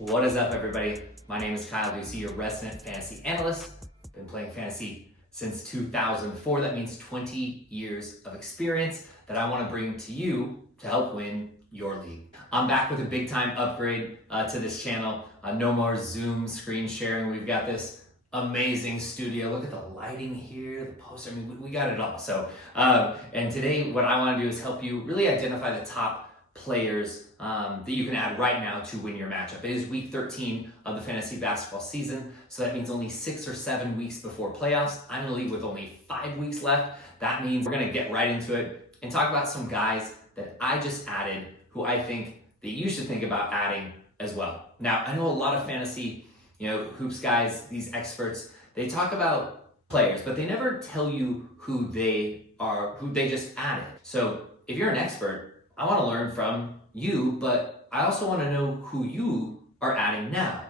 What is up, everybody? My name is Kyle Ducey, your resident fantasy analyst. Been playing fantasy since 2004. That means 20 years of experience that I want to bring to you to help win your league. I'm back with a big time upgrade to this channel. No more Zoom screen sharing. We've got this amazing studio. Look at the lighting here, the poster. I mean, we got it all. So, and today what I want to do is help you really identify the top players that you can add right now to win your matchup. It is week 13 of the fantasy basketball season, so that means only 6 or 7 weeks before playoffs. I'm in a league with only 5 weeks left. That means we're gonna get right into it and talk about some guys that I just added who I think that you should think about adding as well. Now, I know a lot of fantasy, hoops guys, these experts, they talk about players, but they never tell you who they are, who they just added. So if you're an expert, I want to learn from you, but I also want to know who you are adding now.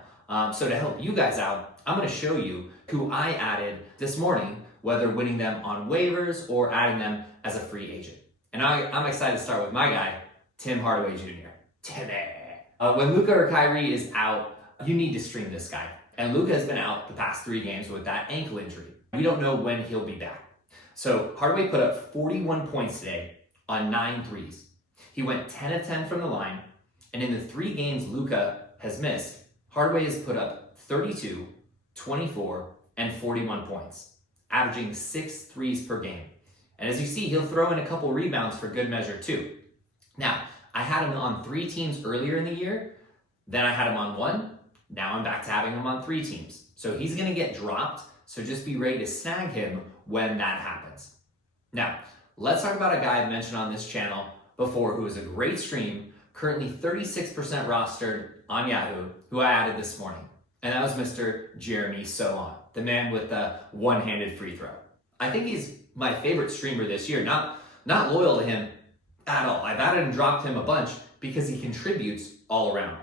So to help you guys out, I'm going to show you who I added this morning, whether winning them on waivers or adding them as a free agent. And I'm excited to start with my guy, Tim Hardaway Jr. Timmy. When Luka or Kyrie is out, you need to stream this guy. And Luka has been out the past 3 games with that ankle injury. We don't know when he'll be back. So Hardaway put up 41 points today on 9 threes. He went 10 of 10 from the line, and in the 3 games Luka has missed, Hardaway has put up 32, 24, and 41 points, averaging 6 threes per game. And as you see, he'll throw in a couple rebounds for good measure too. Now, I had him on 3 teams earlier in the year, then I had him on 1, now I'm back to having him on 3 teams. So he's gonna get dropped, so just be ready to snag him when that happens. Now, let's talk about a guy I've mentioned on this channel before who is a great stream, currently 36% rostered on Yahoo, who I added this morning. And that was Mr. Jeremy Sohan, the man with the one-handed free throw. I think he's my favorite streamer this year, not loyal to him at all. I've added and dropped him a bunch because he contributes all around.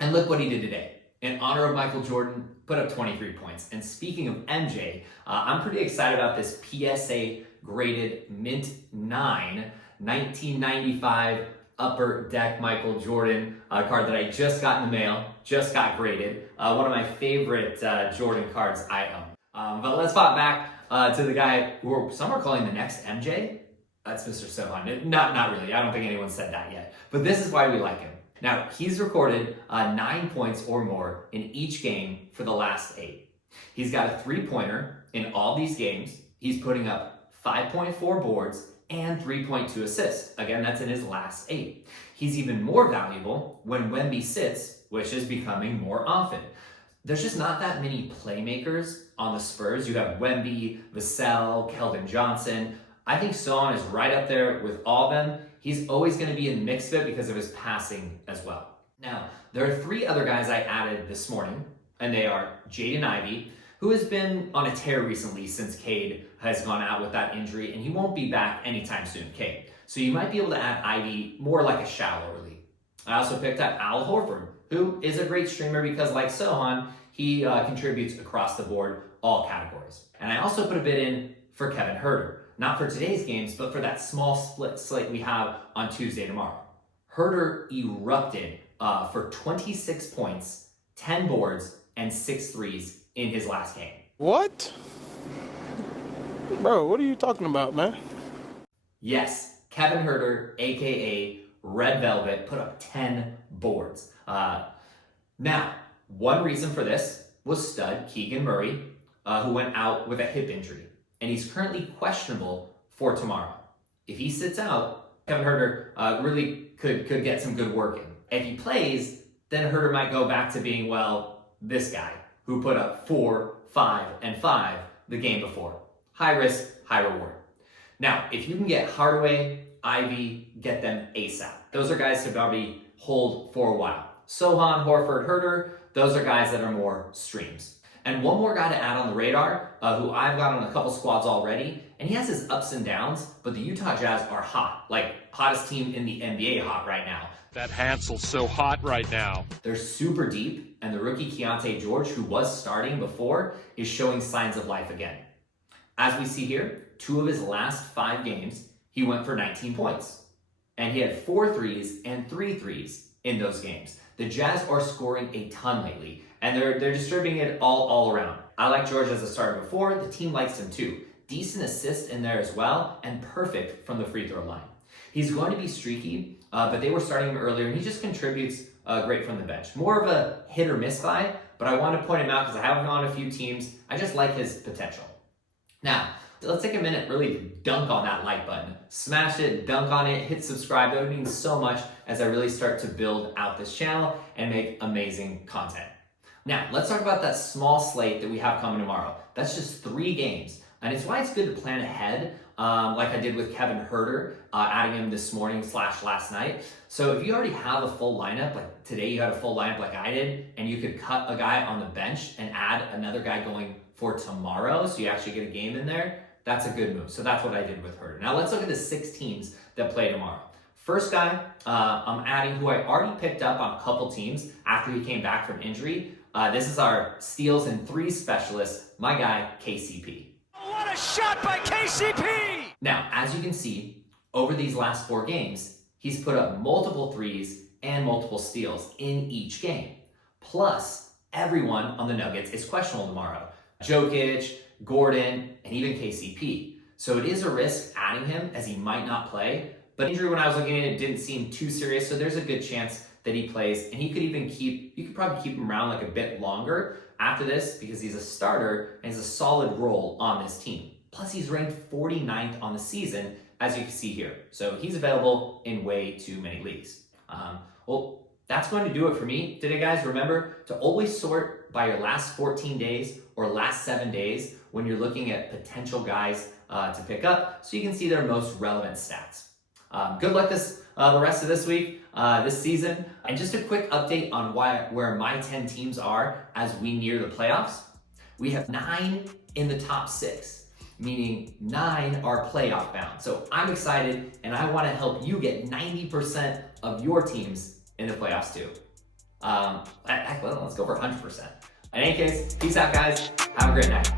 And look what he did today. In honor of Michael Jordan, put up 23 points. And speaking of MJ, I'm pretty excited about this PSA graded Mint 9 1995 Upper Deck Michael Jordan card that I just got in the mail, just got graded. One of my favorite Jordan cards I own. But let's pop back to the guy who some are calling the next MJ. That's Mr. Sohan. Not really. I don't think anyone said that yet. But this is why we like him. Now, he's recorded 9 points or more in each game for the last 8. He's got a 3-pointer in all these games. He's putting up 5.4 boards and 3.2 assists. Again, that's in his last 8. He's even more valuable when Wemby sits, which is becoming more often. There's just not that many playmakers on the Spurs. You have Wemby, Vassell, Keldon Johnson. I think Sohan is right up there with all of them. He's always going to be in the mix of it because of his passing as well. Now, there are 3 other guys I added this morning, and they are Jaden Ivey, who has been on a tear recently since Cade has gone out with that injury, and he won't be back anytime soon, Cade. So you might be able to add Ivy more like a shallower league. I also picked up Al Horford, who is a great streamer because like Sohan, he contributes across the board, all categories. And I also put a bid in for Kevin Huerter, not for today's games, but for that small split slate we have on Tuesday tomorrow. Huerter erupted for 26 points, 10 boards, and 6 threes in his last game. What? Bro, what are you talking about, man? Yes, Kevin Huerter, aka Red Velvet, put up 10 boards. Now, one reason for this was stud Keegan Murray, who went out with a hip injury, and he's currently questionable for tomorrow. If he sits out, Kevin Huerter really could get some good work in. If he plays, then Huerter might go back to being, well, this guy who put up 4, 5, and 5 the game before. High risk, high reward. Now, if you can get Hardaway, Ivy, get them ASAP. Those are guys to probably hold for a while. Sohan, Horford, Huerter, those are guys that are more streams. And one more guy to add on the radar, who I've got on a couple squads already, and he has his ups and downs, but the Utah Jazz are hot, like hottest team in the NBA hot right now. That Hansel's so hot right now. They're super deep, and the rookie Keontae George, who was starting before, is showing signs of life again. As we see here, 2 of his last 5 games, he went for 19 points. And he had 4 threes and 3 threes in those games. The Jazz are scoring a ton lately, and they're distributing it all around. I like George as a starter before. The team likes him too. Decent assist in there as well, and perfect from the free throw line. He's going to be streaky, but they were starting him earlier, and he just contributes great from the bench. More of a hit or miss guy, but I want to point him out because I have him on a few teams. I just like his potential. Now, let's take a minute, really dunk on that like button. Smash it, dunk on it, hit subscribe. That would mean so much as I really start to build out this channel and make amazing content. Now, let's talk about that small slate that we have coming tomorrow. That's just 3 games. And it's why it's good to plan ahead, like I did with Kevin Herter, adding him this morning / last night. So if you already have a full lineup, like today you had a full lineup like I did, and you could cut a guy on the bench and add another guy going for tomorrow, so you actually get a game in there, that's a good move. So that's what I did with Herter. Now let's look at the 6 teams that play tomorrow. First guy, I'm adding who I already picked up on a couple teams after he came back from injury. This is our steals and 3 specialist, my guy, KCP. What a shot by KCP! Now, as you can see, over these last 4 games, he's put up multiple threes and multiple steals in each game. Plus, everyone on the Nuggets is questionable tomorrow. Jokic, Gordon, and even KCP. So it is a risk adding him as he might not play, but injury when I was looking at it didn't seem too serious, so there's a good chance that he plays, and you could probably keep him around like a bit longer after this because he's a starter and he's a solid role on this team. Plus he's ranked 49th on the season, as you can see here. So he's available in way too many leagues. Well, that's going to do it for me today, guys. Remember to always sort by your last 14 days or last 7 days when you're looking at potential guys to pick up so you can see their most relevant stats. Good luck the rest of this week, this season. And just a quick update on where my 10 teams are as we near the playoffs. We have 9 in the top 6, meaning 9 are playoff bound. So I'm excited, and I want to help you get 90% of your teams in the playoffs too. Let's go for 100%. In any case, peace out, guys. Have a great night.